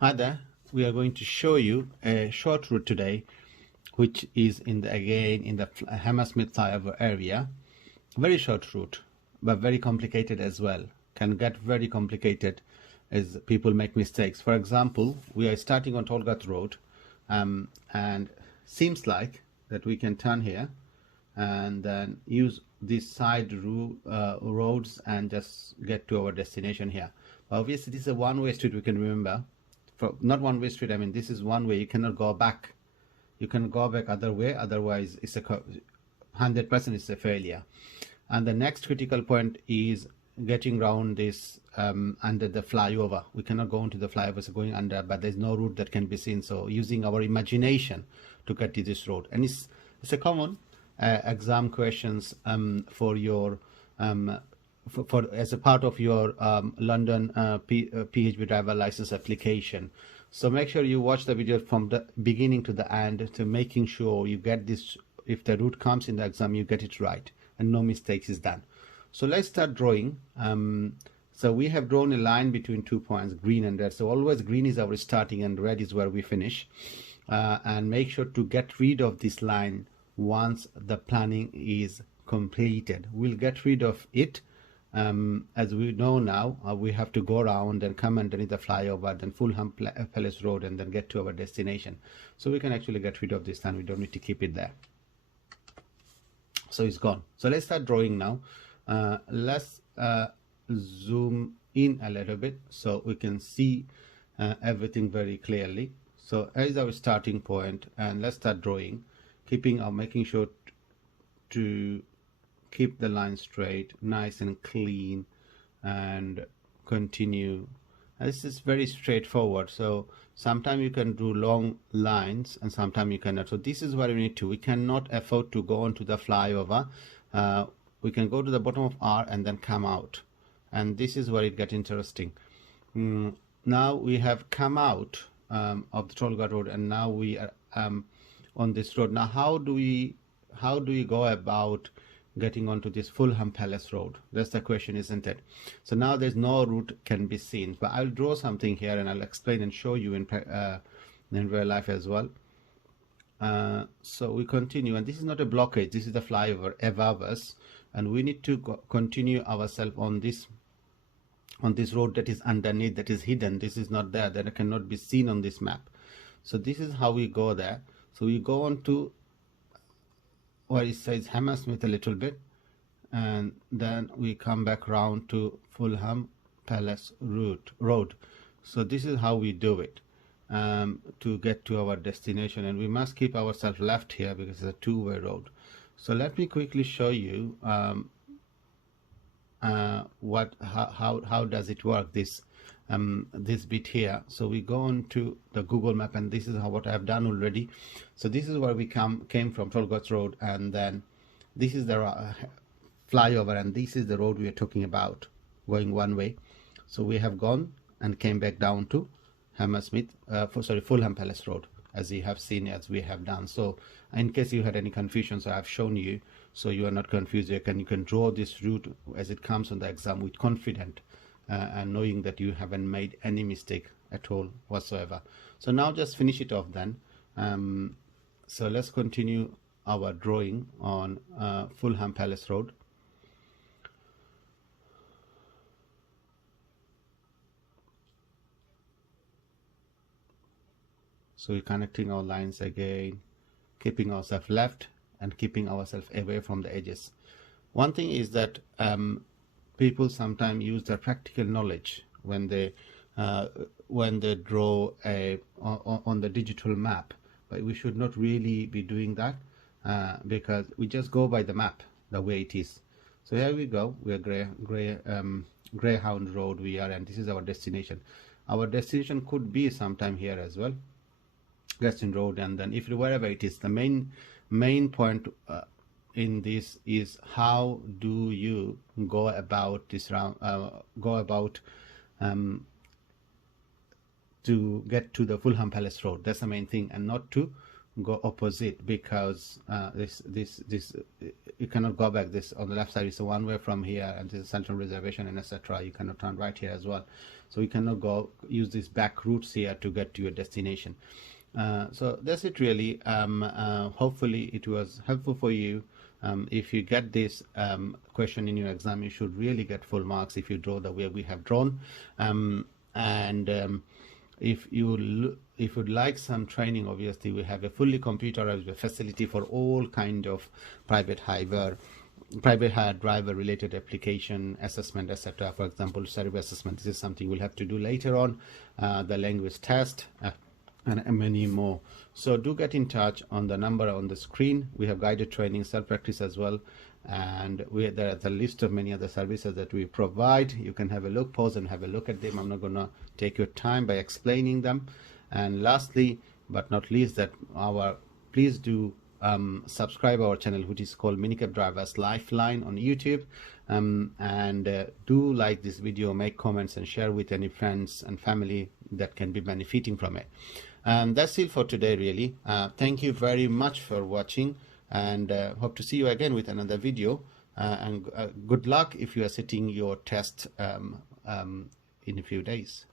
Hi there, we are going to show you a short route today, which is again in the Hammersmith flyover area. Very short route, but very complicated as well. Can get very complicated as people make mistakes. For example, we are starting on Talgarth Road, and seems like that we can turn here and then use these side roads and just get to our destination here. Obviously, this is a one-way street, we can remember. Not one-way street, I mean, this is one way. You cannot go back. You can go back other way, otherwise it's 100% it's a failure. And the next critical point is getting around this under the flyover. We cannot go into the flyover, so going under, but there's no route that can be seen. So using our imagination to get to this road. And it's a common exam questions for your as a part of your London PHB driver license application. So make sure you watch the video from the beginning to the end to making sure you get this. If the route comes in the exam, you get it right and no mistakes is done. So let's start drawing. So we have drawn a line between 2 points, green and red. So always green is our starting and red is where we finish. And make sure to get rid of this line once the planning is completed. We'll get rid of it. As we know now, we have to go around and come underneath the flyover, then Fulham Palace Road, and then get to our destination. So we can actually get rid of this line. We don't need to keep it there. So it's gone. So let's start drawing now. Let's zoom in a little bit so we can see everything very clearly. So as our starting point, and let's start drawing, making sure to keep the line straight, nice and clean, and continue. This is very straightforward. So sometimes you can do long lines and sometimes you cannot. So this is where we need to. We cannot afford to go onto the flyover. We can go to the bottom of R and then come out. And this is where it gets interesting. Now we have come out of the Talgarth Road, and now we are on this road. Now how do we go about getting onto this Fulham Palace Road? That's the question, isn't it? So now there's no route can be seen, but I'll draw something here and I'll explain and show you in real life as well. So we continue, and this is not a blockage, this is the flyover above us, and we need to continue ourselves on this road that is underneath, that is hidden. This is not there, that cannot be seen on this map. So this is how we go there. So we go on to where it says Hammersmith a little bit, and then we come back round to Fulham Palace Road. So this is how we do it to get to our destination, and we must keep ourselves left here because it's a two-way road. So let me quickly show you how does it work, this bit here. So we go on to the Google map, and this is what I have done already. So this is where we came from, Talgarth Road, and then this is the flyover, and this is the road we are talking about, going one way. So we have gone and came back down to Fulham Palace Road, as you have seen, as we have done. So in case you had any confusion, so I have shown you, so you are not confused. You can draw this route as it comes on the exam with confidence. And knowing that you haven't made any mistake at all whatsoever. So now just finish it off then. So let's continue our drawing on Fulham Palace Road. So we're connecting our lines again, keeping ourselves left and keeping ourselves away from the edges. One thing is that people sometimes use their practical knowledge when they draw on the digital map, but we should not really be doing that because we just go by the map the way it is. So here we go. We are Greyhound Road we are, and this is our destination. Our destination could be sometime here as well, Greston Road, and then if wherever it is, the main point in this is how do you go about this round, to get to the Fulham Palace Road. That's the main thing, and not to go opposite, because this you cannot go back. This on the left side is a one way from here, and this is central reservation and etc. You cannot turn right here as well, so you cannot go use these back routes here to get to your destination. So that's it really. Hopefully it was helpful for you. If you get this question in your exam, you should really get full marks if you draw the way we have drawn. If you'd like some training, obviously we have a fully computerized facility for all kind of private hire driver related application assessment, etc. For example, survey assessment. This is something we'll have to do later on. The language test. And many more. So do get in touch on the number on the screen. We have guided training, self-practice as well, and there's a list of many other services that we provide. You can have a look, pause and have a look at them. I'm not gonna take your time by explaining them. And lastly but not least, that please do subscribe our channel, which is called Minicab Drivers Lifeline on YouTube, and do like this video, make comments and share with any friends and family that can be benefiting from it. And that's it for today really. Thank you very much for watching, and hope to see you again with another video, and good luck if you are sitting your test in a few days.